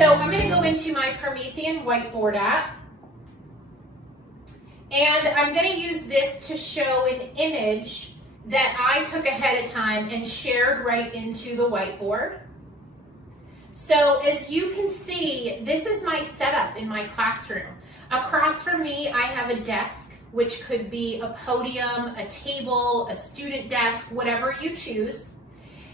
So I'm going to go into my Promethean whiteboard app, and I'm going to use this to show an image that I took ahead of time and shared right into the whiteboard. So as you can see, this is my setup in my classroom. Across from me, I have a desk, which could be a podium, a table, a student desk, whatever you choose.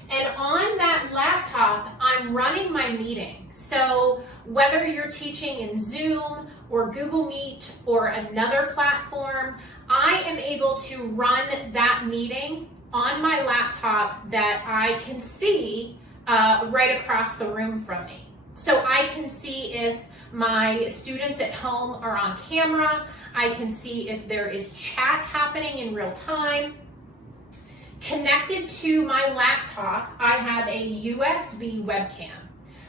And on that laptop, I'm running my meeting. So whether you're teaching in Zoom or Google Meet or another platform, I am able to run that meeting on my laptop that I can see right across the room from me. So I can see if my students at home are on camera. I can see if there is chat happening in real time. Connected to my laptop, I have a USB webcam.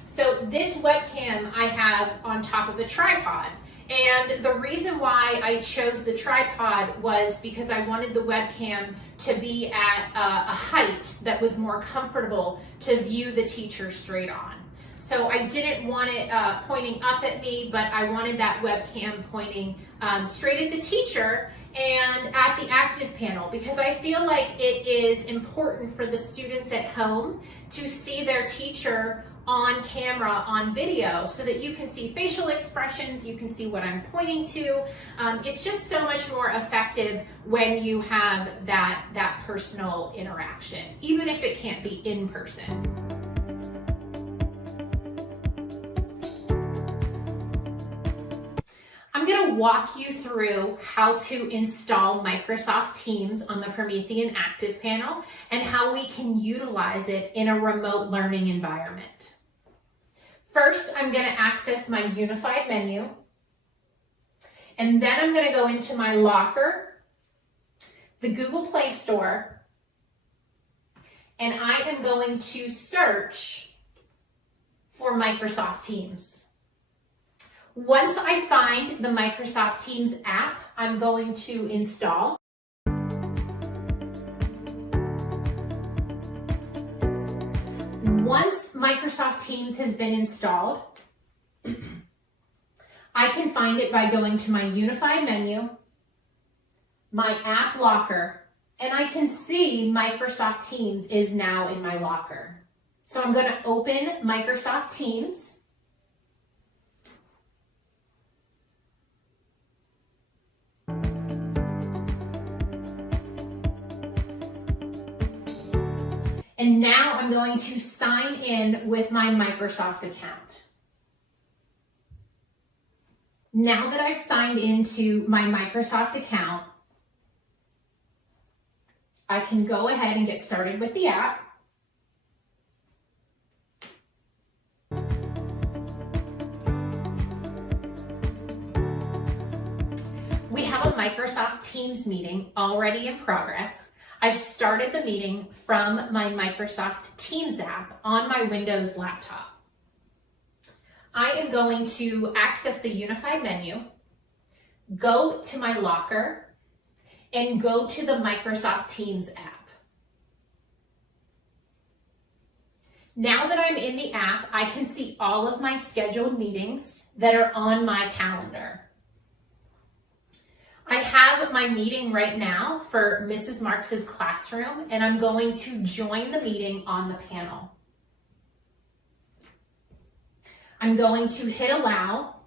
So this webcam I have on top of a tripod. And the reason why I chose the tripod was because I wanted the webcam to be at a height that was more comfortable to view the teacher straight on. So I didn't want it pointing up at me, but I wanted that webcam pointing straight at the teacher and at the ActivPanel, because I feel like it is important for the students at home to see their teacher on camera, on video, so that you can see facial expressions, you can see what I'm pointing to. It's just so much more effective when you have that personal interaction, even if it can't be in person. I'm going to walk you through how to install Microsoft Teams on the Promethean ActivPanel and how we can utilize it in a remote learning environment. First, I'm going to access my unified menu, and then I'm going to go into my locker, the Google Play Store, and I am going to search for Microsoft Teams. Once I find the Microsoft Teams app, I'm going to install. Once Microsoft Teams has been installed, I can find it by going to my unified menu, my app locker, and I can see Microsoft Teams is now in my locker. So I'm going to open Microsoft Teams. And now I'm going to sign in with my Microsoft account. Now that I've signed into my Microsoft account, I can go ahead and get started with the app. We have a Microsoft Teams meeting already in progress. I've started the meeting from my Microsoft Teams app on my Windows laptop. I am going to access the unified menu, go to my locker, and go to the Microsoft Teams app. Now that I'm in the app, I can see all of my scheduled meetings that are on my calendar. I have my meeting right now for Mrs. Marks's classroom, and I'm going to join the meeting on the panel. I'm going to hit allow.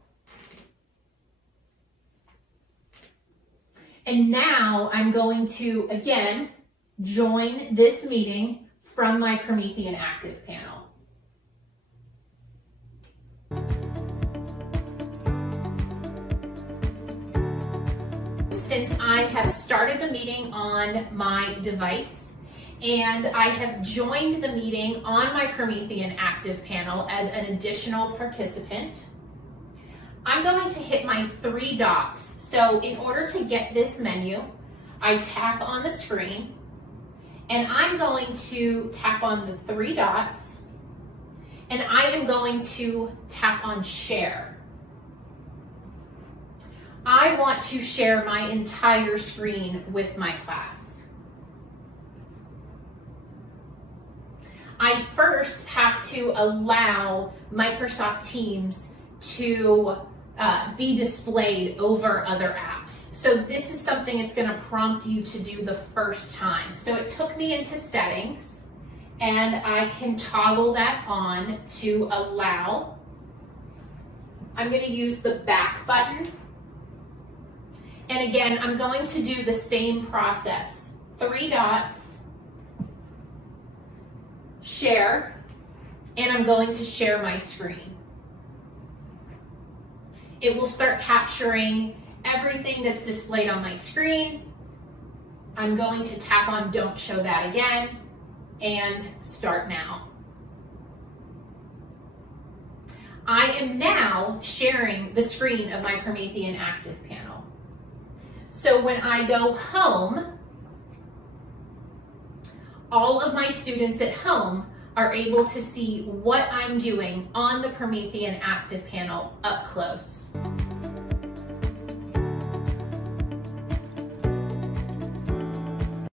And now I'm going to, again, join this meeting from my Promethean ActivPanel. Since I have started the meeting on my device and I have joined the meeting on my Promethean ActivPanel as an additional participant, I'm going to hit my 3 dots. So in order to get this menu, I tap on the screen and I'm going to tap on the 3 dots and I am going to tap on share. I want to share my entire screen with my class. I first have to allow Microsoft Teams to be displayed over other apps. So this is something it's going to prompt you to do the first time. So it took me into settings, and I can toggle that on to allow. I'm going to use the back button. And again, I'm going to do the same process. 3 dots, share, and I'm going to share my screen. It will start capturing everything that's displayed on my screen. I'm going to tap on Don't Show That Again and Start Now. I am now sharing the screen of my Promethean ActivPanel. So when I go home, all of my students at home are able to see what I'm doing on the Promethean ActivPanel up close.